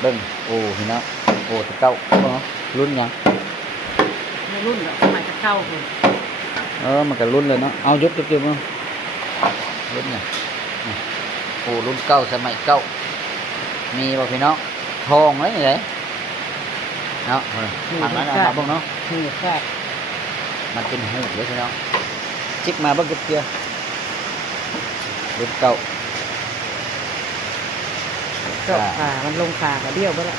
เบิ่งโอ้พี่น้องโอ้ตะเก้าเนาะรุ่นยัง ในรุ่นแบบสมัยจะเข้าเลย มันก็รุ่นเลยเนาะเอายกมั้งรุ่นเนี่ยโอ้รุ่นเก้าสมัยเก้ามีบ่พี่น้องทองเลยนี่เลยเนาะทำนั้นเอามาบ้างเนาะ นี่แค่ มันเป็นหูเลยพี่น้องจิกมาบ้างเกียรุ่นเก้า เจาะขามันลงขากับเบี้ยวไปแล้ว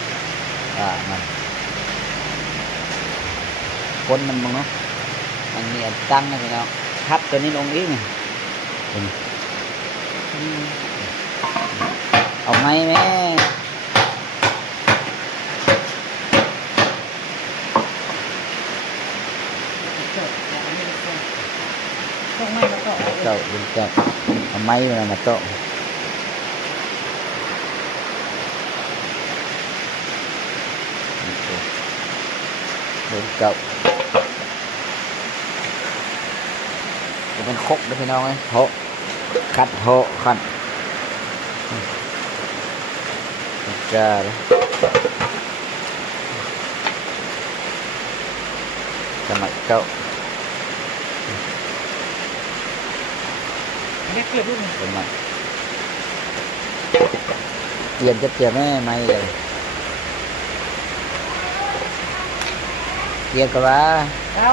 มันคนมันบ้างเนาะมันมีอันตั้งนะพี่น้องทับตัวนี้ลงอีกนี่เอาไหมแม่ต้องไม่มาเจาะ เจ้ารุ่นเจ้าเอาไม้มาโต๊ะรุ่นเก่าจะเป็นคกด้วยพี่น้องเลยโหขัดโหขัดจ้าเลยสมัยเก่า เรียกเรียบรุ่น สมัยเปลี่ยนจะเปลี่ยนไม่เลยเปลี่ยนกับว่า เอา